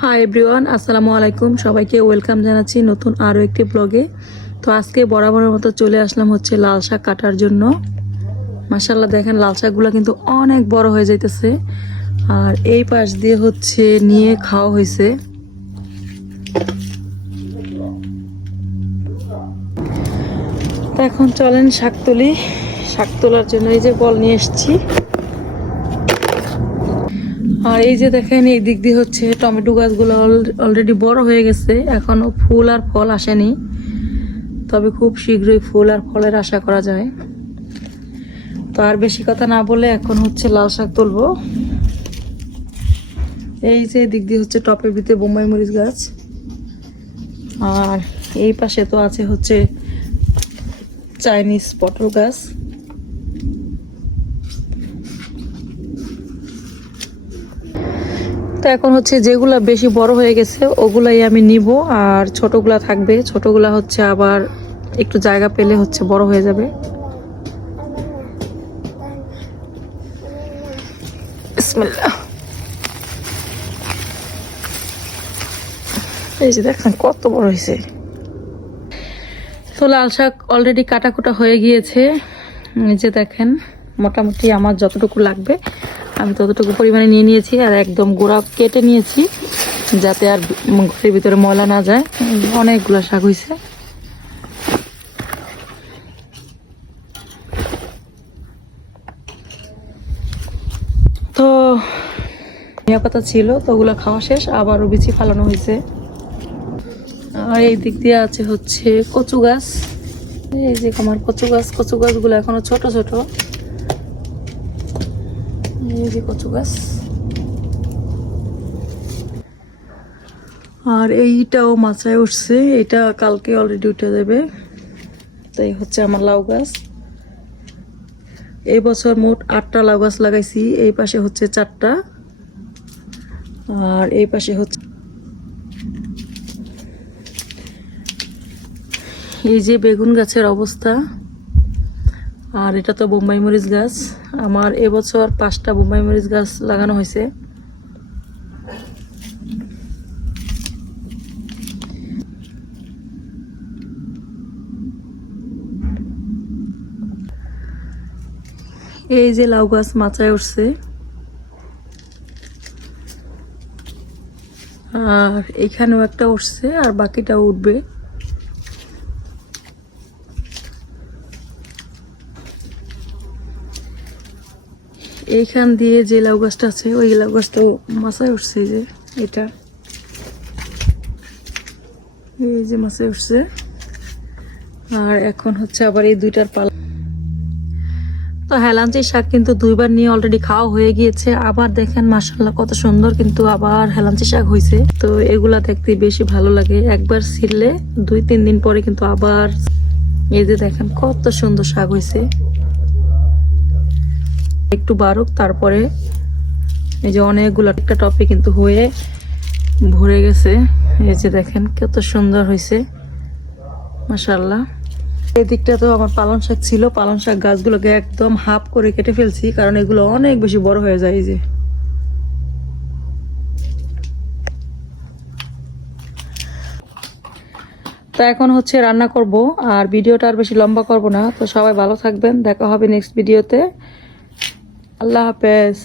Hi everyone আসসালামু আলাইকুম। সবাইকে ওয়েলকাম জানাচ্ছি নতুন আরও একটি ব্লগে। তো আজকে বরাবরের মতো চলে আসলাম হচ্ছে লাল শাক কাটার জন্য। মাসাল্লাহ দেখেন লাল শাকগুলো কিন্তু অনেক বড় হয়ে যাইতেছে। আর এই পাশ দিয়ে হচ্ছে নিয়ে খাওয়া হয়েছে এখন চলেন শাক তুলি। শাক তোলার জন্য এই যে বল নিয়ে এসেছি। আর এই যে দেখেন, এই দিক দিয়ে হচ্ছে টমেটো গাছগুলো অলরেডি বড় হয়ে গেছে। এখনও ফুল আর ফল আসেনি। তবে খুব শীঘ্রই ফুল আর ফলের আশা করা যায়। তো আর বেশি কথা না বলে এখন হচ্ছে লাল শাক তুলবো। এই যে দিক দিয়ে হচ্ছে টপের ভিতরে বোম্বাই মরিচ গাছ। আর এই পাশে তো আছে হচ্ছে চাইনিজ পটল গাছ। এখন হচ্ছে যেগুলা বেশি বড় হয়ে গেছে, ওগুলাই আমি নিব। আর ছোটগুলা থাকবে। ছোটগুলা হচ্ছে আবার একটু জায়গা পেলে হচ্ছে বড় হয়ে যাবে। এই যে দেখেন কত বড় হয়েছে। তো লাল শাক অলরেডি কাটাকুটা হয়ে গিয়েছে। যে দেখেন। মোটামুটি আমার যতটুকু লাগবে, আমি ততটুকু পরিমাণে নিয়ে নিয়েছি আর একদম গোড়া কেটে নিয়েছি যাতে আর ঘরের ভিতরে ময়লা না যায়। অনেকগুলো শাক হয়েছে তো পাতা ছিল, তো ওগুলো খাওয়া শেষ, আবারও বিচি ফালানো হয়েছে আর এই দিক দিয়ে আছে হচ্ছে কচু গাছ। এই যে আমার কচু গাছ, কচু গাছগুলো এখনও ছোট ছোট। যে কচু গাছ। আর এইটাও মাথায় উঠছে, এটা কালকে অলরেডি উঠে দেবে তাই হচ্ছে আমার লাউ গাছ। এই বছর মোট আটটা লাউ গাছ লাগাইছি, এই পাশে হচ্ছে চারটা। আর এই পাশে হচ্ছে এই যে বেগুন গাছের অবস্থা। আর এটা তো বোম্বাই মরিচ গাছ। আমার এবছর পাঁচটা বোম্বাই মরিচ গাছ লাগানো হয়েছে। এই যে লাউ গাছ মাচায় উঠছে। আর এখানেও একটা উঠছে, আর বাকিটাও উঠবে। এইখান দিয়ে যে লাউ গাছটা আছে, ওই লাউ গাছটা মাথায় উঠছে যে, এটা। এই যে মাথায় উঠছে। আর এখন হচ্ছে আবার এই দুইটার পালা। তো হেলাঞ্চি শাক কিন্তু দুইবার নিয়ে অলরেডি খাওয়া হয়ে গিয়েছে। আবার দেখেন মাসাল্লাহ কত সুন্দর কিন্তু আবার হেলাঞ্চি শাক হয়েছে তো এগুলা দেখতে বেশি ভালো লাগে। একবার ছিললে দুই, তিন দিন পরে কিন্তু আবার এই যে দেখেন কত সুন্দর শাক হয়েছে একটু বারুক তারপরে এই যে অনেকগুলো একটা টপে কিন্তু হয়ে ভরে গেছে। এই যে দেখেন কত সুন্দর হয়েছে। মাসাল্লাহ এই দিকটা তো আমার পালং শাক ছিল। পালং শাক গাছগুলোকে একদম হাফ করে কেটে ফেলছি, কারণ এগুলো অনেক বেশি বড় হয়ে যায় এই যে। তো এখন হচ্ছে রান্না করব, আর ভিডিওটা আর বেশি লম্বা করব না। তো সবাই ভালো থাকবেন। দেখা হবে নেক্সট ভিডিওতে আল্লাহ হাফেজ।